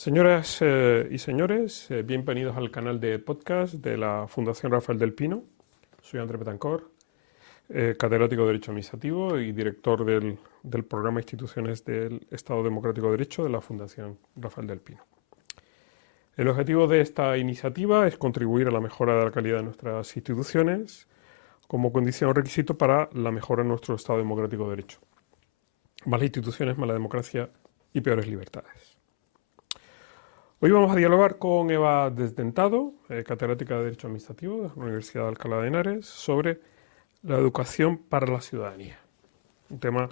Señoras y señores, bienvenidos al canal de podcast de la Fundación Rafael del Pino. Soy Andrés Betancor, catedrático de Derecho Administrativo y director del programa Instituciones del Estado Democrático de Derecho de la Fundación Rafael del Pino. El objetivo de esta iniciativa es contribuir a la mejora de la calidad de nuestras instituciones como condición o requisito para la mejora de nuestro Estado Democrático de Derecho. Malas instituciones, mala democracia y peores libertades. Hoy vamos a dialogar con Eva Desdentado, catedrática de Derecho Administrativo de la Universidad de Alcalá de Henares, sobre la educación para la ciudadanía. Un tema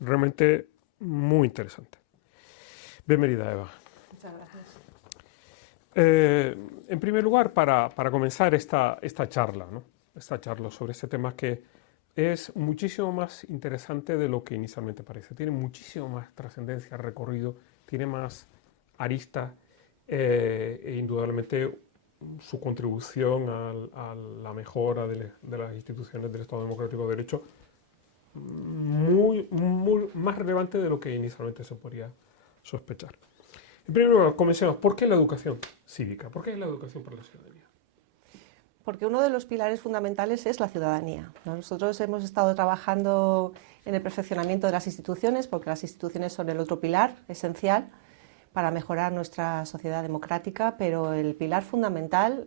realmente muy interesante. Bienvenida, Eva. Muchas gracias. En primer lugar, para comenzar esta charla, ¿no? Esta charla sobre este tema que es muchísimo más interesante de lo que inicialmente parece. Tiene muchísimo más trascendencia, recorrido, tiene más aristas. E indudablemente su contribución a la mejora de las instituciones del Estado Democrático de Derecho muy más relevante de lo que inicialmente se podría sospechar. En primer lugar, comencemos. ¿Por qué la educación cívica? ¿Por qué la educación para la ciudadanía? Porque uno de los pilares fundamentales es la ciudadanía. Nosotros hemos estado trabajando en el perfeccionamiento de las instituciones, porque las instituciones son el otro pilar esencial para mejorar nuestra sociedad democrática, pero el pilar fundamental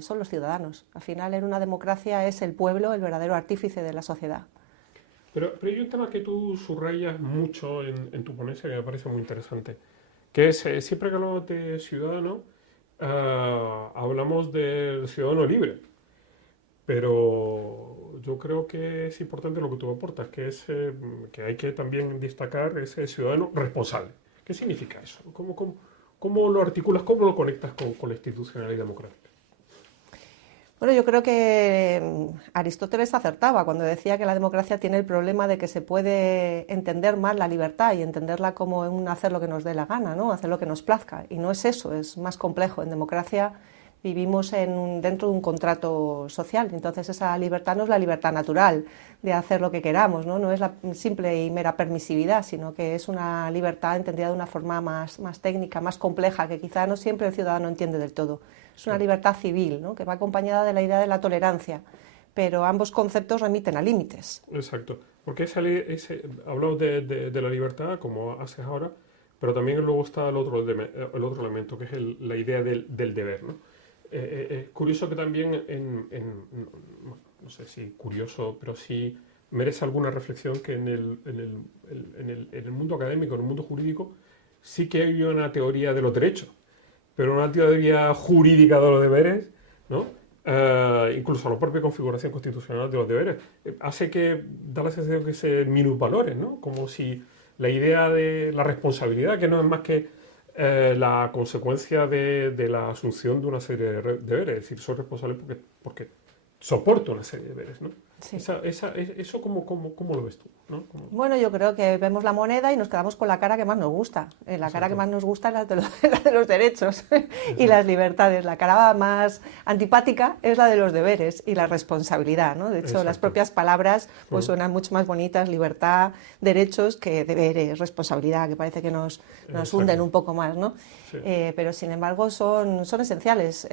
son los ciudadanos. Al final, en una democracia es el pueblo el verdadero artífice de la sociedad. Pero hay un tema que tú subrayas mucho en tu ponencia que me parece muy interesante, que es, siempre que hablamos de ciudadano, hablamos del ciudadano libre, pero yo creo que es importante lo que tú aportas, que es que hay que también destacar ese ciudadano responsable. ¿Qué significa eso? ¿Cómo lo articulas, cómo lo conectas con la institucionalidad democrática? Bueno, yo creo que Aristóteles acertaba cuando decía que la democracia tiene el problema de que se puede entender mal la libertad y entenderla como un hacer lo que nos dé la gana, ¿no? Hacer lo que nos plazca. Y no es eso, es más complejo. En democracia vivimos dentro de un contrato social, entonces esa libertad no es la libertad natural de hacer lo que queramos, no es la simple y mera permisividad, sino que es una libertad entendida de una forma más técnica, más compleja, que quizá no siempre el ciudadano entiende del todo. Es una libertad civil, ¿no? Que va acompañada de la idea de la tolerancia, pero ambos conceptos remiten a límites. Exacto, porque hablamos de la libertad, como haces ahora, pero también luego está el otro elemento, que es la idea del deber, ¿no? Curioso que también, no sé si curioso, pero sí merece alguna reflexión que en el mundo académico, en el mundo jurídico, sí que hay una teoría de los derechos, pero una teoría jurídica de los deberes, ¿no? Incluso la propia configuración constitucional de los deberes, hace que da la sensación que se minusvaloren, ¿no? Como si la idea de la responsabilidad, que no es más que la consecuencia de la asunción de una serie de deberes, es decir, soy responsable porque soporto una serie de deberes, ¿no? Sí. Eso ¿cómo lo ves tú? ¿No? Bueno, yo creo que vemos la moneda y nos quedamos con la cara que más nos gusta. La cara que más nos gusta es la de los derechos y las libertades. La cara más antipática es la de los deberes y la responsabilidad, ¿no? De hecho, las propias palabras pues suenan mucho más bonitas, libertad, derechos, que deberes, responsabilidad, que parece que nos hunden un poco más, ¿no? Sí. Pero, sin embargo, son esenciales,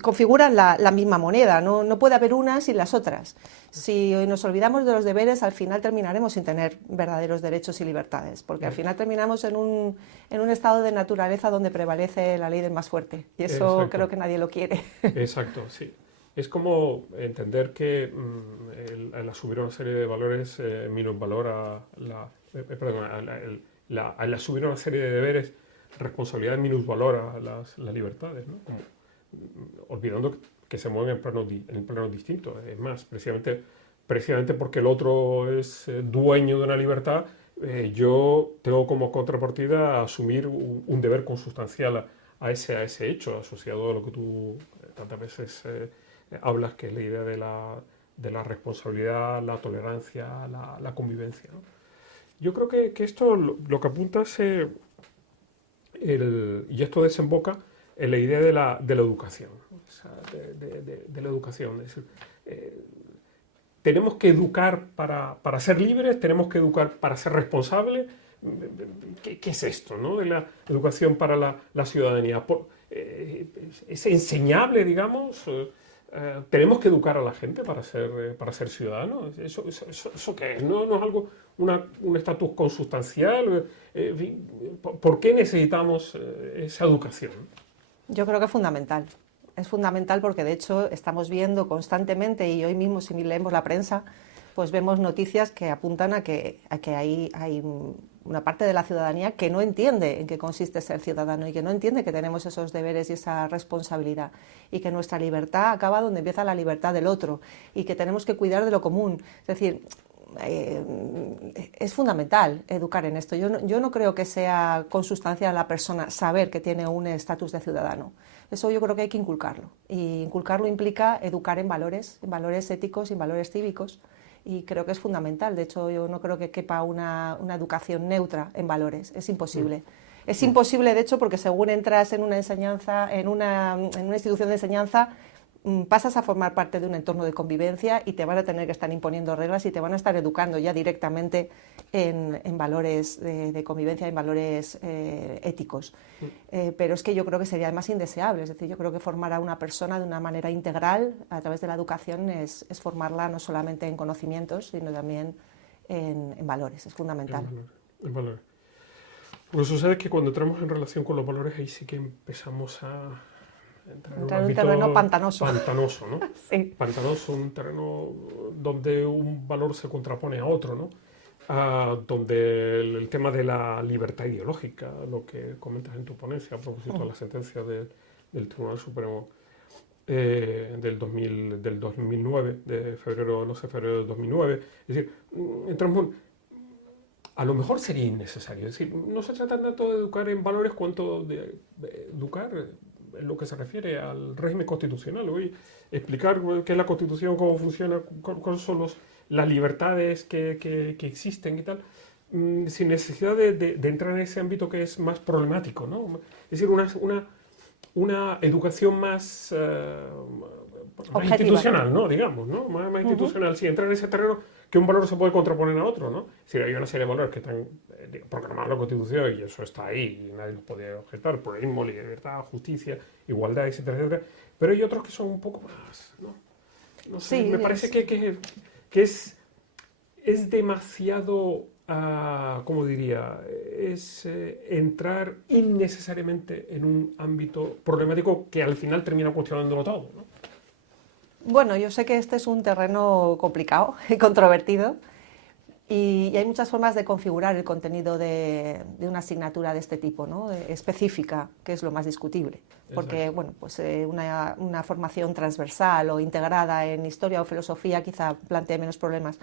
configuran la misma moneda, no puede haber unas sin las otras. Si nos olvidamos de los deberes, al final terminaremos sin tener verdaderos derechos y libertades, porque al final terminamos en un estado de naturaleza donde prevalece la ley del más fuerte, y eso Exacto. creo que nadie lo quiere. Exacto, sí. Es como entender que el asumir una serie de valores minusvalora al asumir una serie de deberes, responsabilidad minusvalora las libertades, ¿no? Olvidando que se mueven en planos distintos. Es más, precisamente porque el otro es dueño de una libertad, yo tengo como contrapartida asumir un deber consustancial a ese hecho, asociado a lo que tú tantas veces hablas, que es la idea de la responsabilidad, la tolerancia, la convivencia, ¿no? Yo creo que esto lo que apunta es, y esto desemboca en la idea de la educación, o sea, de la educación. Es decir, tenemos que educar para ser libres, tenemos que educar para ser responsables, ¿qué es esto, ¿no? De la educación para la ciudadanía? ¿Es enseñable, digamos? ¿Tenemos que educar a la gente para ser ciudadanos? ¿Eso qué es? ¿No es algo, un estatus consustancial? ¿Por qué necesitamos esa educación? Yo creo que es fundamental. Es fundamental porque, de hecho, estamos viendo constantemente, y hoy mismo, si leemos la prensa, pues vemos noticias que apuntan a que hay una parte de la ciudadanía que no entiende en qué consiste ser ciudadano y que no entiende que tenemos esos deberes y esa responsabilidad y que nuestra libertad acaba donde empieza la libertad del otro y que tenemos que cuidar de lo común. Es decir, es fundamental educar en esto. Yo no creo que sea consustancial a la persona saber que tiene un estatus de ciudadano. Eso yo creo que hay que inculcarlo. Y inculcarlo implica educar en valores éticos y en valores cívicos. Y creo que es fundamental. De hecho, yo no creo que quepa una educación neutra en valores. Es imposible. Es imposible, de hecho, porque según entras en una enseñanza, en una institución de enseñanza, pasas a formar parte de un entorno de convivencia y te van a tener que estar imponiendo reglas y te van a estar educando ya directamente en valores de convivencia, en valores éticos. Pero es que yo creo que sería más indeseable. Es decir, yo creo que formar a una persona de una manera integral a través de la educación es formarla no solamente en conocimientos, sino también en valores. Es fundamental. En valores. Lo que sucede es que cuando entramos en relación con los valores, ahí sí que empezamos a entrar en un terreno pantanoso. Pantanoso, ¿no? Sí. Pantanoso, un terreno donde un valor se contrapone a otro, ¿no? Donde el tema de la libertad ideológica, lo que comentas en tu ponencia a propósito de la sentencia del Tribunal Supremo del 2009, de febrero del 2009, es decir, entramos a lo mejor sería innecesario. Es decir, no se trata tanto de educar en valores cuanto de educar en lo que se refiere al régimen constitucional. Hoy explicar qué es la Constitución, cómo funciona, cuáles son las libertades que existen y tal, sin necesidad de entrar en ese ámbito que es más problemático, ¿no? Es decir, una educación más institucional, ¿no? Digamos, ¿no? Más institucional. Si entra en ese terreno, que un valor se puede contraponer a otro, ¿no? Es decir, hay una serie de valores que están proclamados en la Constitución y eso está ahí y nadie lo puede objetar: pluralismo, libertad, justicia, igualdad, etcétera, etcétera. Pero hay otros que son un poco más, ¿no? No sé, Sí, me parece que es demasiado, ¿cómo diría? Es entrar innecesariamente en un ámbito problemático que al final termina cuestionándolo todo, ¿no? Bueno, yo sé que este es un terreno complicado y controvertido y hay muchas formas de configurar el contenido de una asignatura de este tipo, ¿no? Específica, que es lo más discutible. Porque bueno, pues, una formación transversal o integrada en historia o filosofía quizá plantee menos problemas,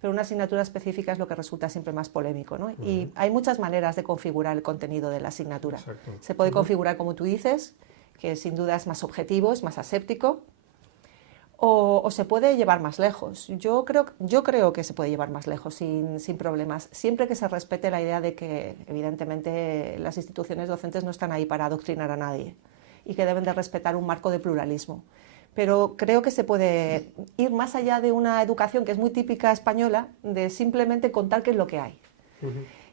pero una asignatura específica es lo que resulta siempre más polémico, ¿no? Y hay muchas maneras de configurar el contenido de la asignatura. Exacto. Se puede configurar, como tú dices, que sin duda es más objetivo, es más aséptico, o se puede llevar más lejos. Yo creo que se puede llevar más lejos sin problemas, siempre que se respete la idea de que, evidentemente, las instituciones docentes no están ahí para adoctrinar a nadie y que deben de respetar un marco de pluralismo. Pero creo que se puede ir más allá de una educación que es muy típica española, de simplemente contar qué es lo que hay.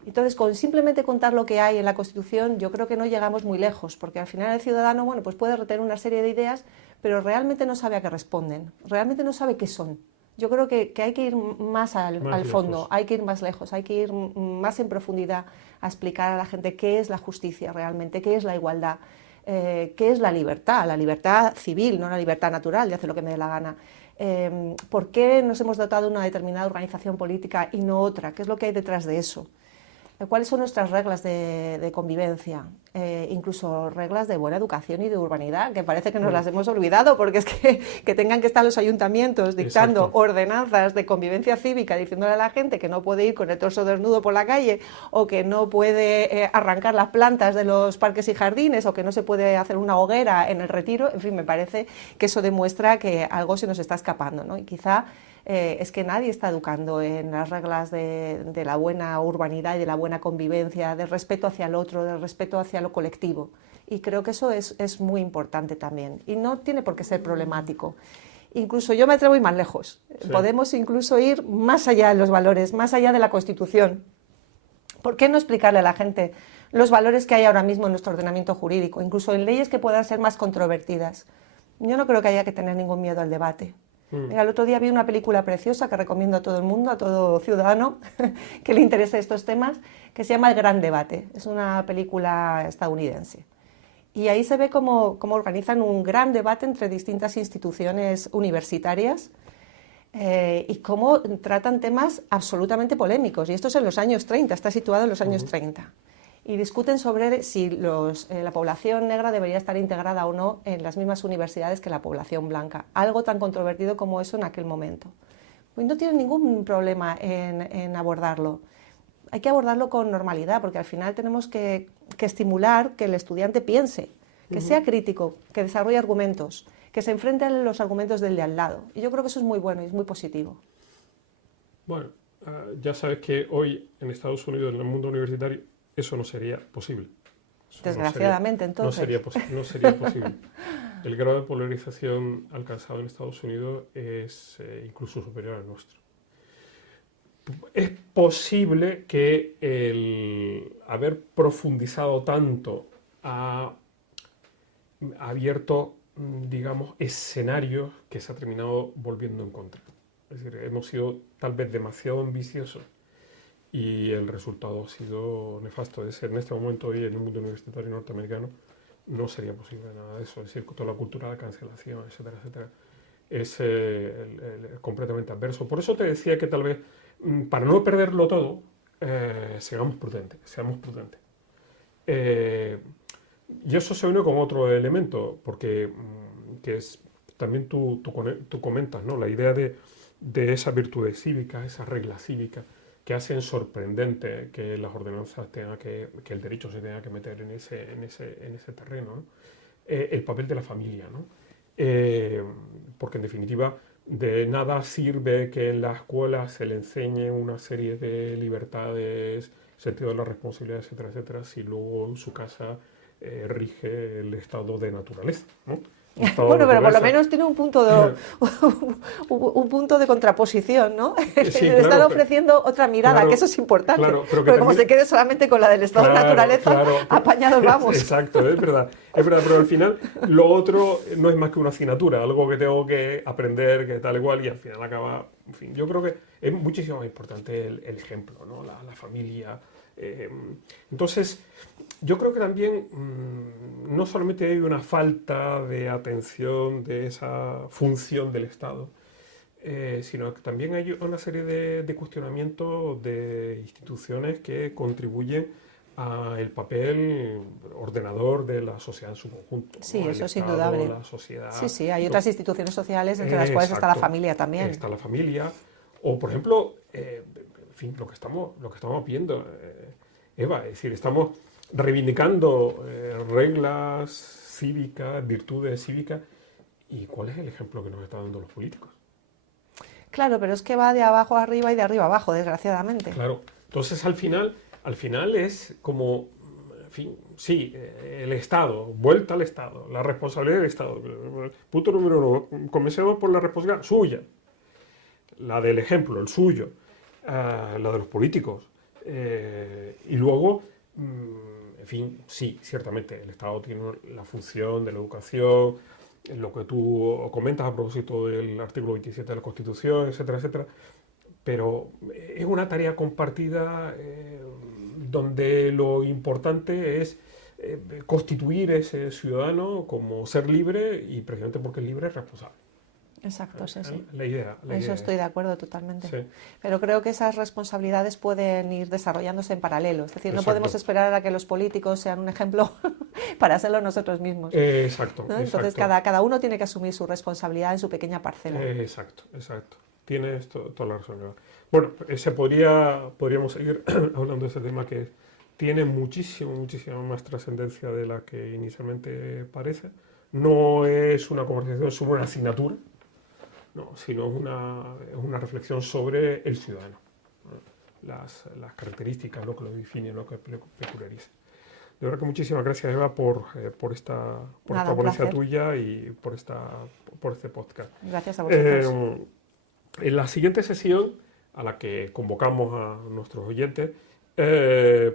Entonces, con simplemente contar lo que hay en la Constitución, yo creo que no llegamos muy lejos, porque al final el ciudadano, bueno, pues puede retener una serie de ideas, pero realmente no sabe a qué responden, realmente no sabe qué son. Yo creo que hay que ir más al fondo, hay que ir más lejos, hay que ir más en profundidad a explicar a la gente qué es la justicia realmente, qué es la igualdad, qué es la libertad civil, no la libertad natural de hacer lo que me dé la gana. ¿Por qué nos hemos dotado de una determinada organización política y no otra? ¿Qué es lo que hay detrás de eso? ¿Cuáles son nuestras reglas de convivencia? Incluso reglas de buena educación y de urbanidad, que parece que nos las hemos olvidado, porque es que tengan que estar los ayuntamientos dictando ordenanzas de convivencia cívica, diciéndole a la gente que no puede ir con el torso desnudo por la calle, o que no puede arrancar las plantas de los parques y jardines, o que no se puede hacer una hoguera en el Retiro. En fin, me parece que eso demuestra que algo se nos está escapando, ¿no? Y quizá es que nadie está educando en las reglas de la buena urbanidad y de la buena convivencia, del respeto hacia el otro, del respeto hacia lo colectivo. Y creo que eso es muy importante también. Y no tiene por qué ser problemático. Incluso yo me atrevo a ir más lejos. Sí. Podemos incluso ir más allá de los valores, más allá de la Constitución. ¿Por qué no explicarle a la gente los valores que hay ahora mismo en nuestro ordenamiento jurídico, incluso en leyes que puedan ser más controvertidas? Yo no creo que haya que tener ningún miedo al debate. Mira, el otro día vi una película preciosa que recomiendo a todo el mundo, a todo ciudadano que le interese estos temas, que se llama El Gran Debate. Es una película estadounidense. Y ahí se ve cómo organizan un gran debate entre distintas instituciones universitarias y cómo tratan temas absolutamente polémicos. Y esto es en los años 30, está situado en los años 30. Y discuten sobre si la población negra debería estar integrada o no en las mismas universidades que la población blanca. Algo tan controvertido como eso en aquel momento. Pues no tienen ningún problema en abordarlo. Hay que abordarlo con normalidad, porque al final tenemos que estimular que el estudiante piense, que sea crítico, que desarrolle argumentos, que se enfrente a los argumentos del de al lado. Y yo creo que eso es muy bueno y es muy positivo. Bueno, ya sabes que hoy en Estados Unidos, en el mundo universitario, eso no sería posible. Desgraciadamente, entonces. No sería posible. El grado de polarización alcanzado en Estados Unidos es incluso superior al nuestro. Es posible que el haber profundizado tanto ha abierto, digamos, escenarios que se ha terminado volviendo en contra. Es decir, hemos sido tal vez demasiado ambiciosos y el resultado ha sido nefasto. Es decir, en este momento hoy en el mundo universitario norteamericano no sería posible nada de eso. Es decir, toda la cultura de cancelación, etcétera, etcétera, es completamente adverso. Por eso te decía que tal vez, para no perderlo todo, seamos prudentes, seamos prudentes. Y eso se une con otro elemento, porque que es, también tú comentas, ¿no? La idea de esas virtudes cívicas, esas reglas cívicas, que hacen sorprendente que las ordenanzas tengan que el derecho se tenga que meter en ese terreno, ¿no? El papel de la familia, ¿no? Porque en definitiva de nada sirve que en la escuela se le enseñe una serie de libertades, sentido de la responsabilidad, etcétera, etcétera, si luego en su casa rige el estado de naturaleza, ¿no? Bueno, pero por lo menos tiene un punto de contraposición, ¿no? Sí, Le están ofreciendo otra mirada, que eso es importante. Claro, pero porque como se quede solamente con la del estado de naturaleza, apañados vamos. Exacto, es verdad, pero al final lo otro no es más que una asignatura, algo que tengo que aprender, que tal igual, y al final acaba, en fin, yo creo que es muchísimo más importante el ejemplo, ¿no? La familia. Entonces, yo creo que también no solamente hay una falta de atención de esa función del Estado, sino que también hay una serie de cuestionamientos de instituciones que contribuyen al papel ordenador de la sociedad en su conjunto. Sí, ¿no? eso es Estado, indudable. la sociedad. Sí, hay otras instituciones sociales entre las cuales está la familia también. Está la familia, o por ejemplo, en fin, lo que estamos viendo, Eva, es decir, estamos reivindicando reglas cívicas, virtudes cívicas, ¿y cuál es el ejemplo que nos están dando los políticos? Claro, pero es que va de abajo a arriba y de arriba a abajo, desgraciadamente. Claro, entonces al final es como, en fin, sí, el Estado, vuelta al Estado, la responsabilidad del Estado. Punto número 1, comencemos por la responsabilidad suya, la del ejemplo, el suyo, la de los políticos, y luego, en fin, sí, ciertamente el Estado tiene la función de la educación, lo que tú comentas a propósito del artículo 27 de la Constitución, etcétera, etcétera, pero es una tarea compartida donde lo importante es constituir ese ciudadano como ser libre y precisamente porque es libre es responsable. Exacto, sí. La idea. Eso estoy de acuerdo totalmente. Sí. Pero creo que esas responsabilidades pueden ir desarrollándose en paralelo. Es decir, no Exacto. podemos esperar a que los políticos sean un ejemplo para serlo nosotros mismos. Exacto. ¿no? Entonces, cada uno tiene que asumir su responsabilidad en su pequeña parcela. Exacto. Tienes toda la razón. Bueno, podríamos seguir hablando de ese tema que tiene muchísima más trascendencia de la que inicialmente parece. No es una conversación sobre una asignatura, no, sino es una reflexión sobre el ciudadano, ¿no? Las características, lo que lo define, lo que peculiariza. De verdad que muchísimas gracias, Eva, por esta ponencia tuya y por este podcast. Gracias a vosotros. En la siguiente sesión, a la que convocamos a nuestros oyentes,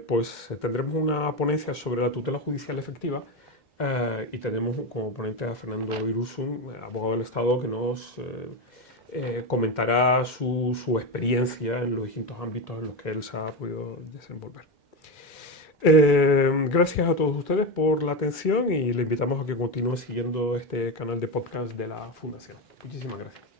Pues tendremos una ponencia sobre la tutela judicial efectiva y tenemos como ponente a Fernando Irursun, abogado del Estado, que nos comentará su experiencia en los distintos ámbitos en los que él se ha podido desenvolver. Gracias a todos ustedes por la atención y le invitamos a que continúe siguiendo este canal de podcast de la Fundación. Muchísimas gracias.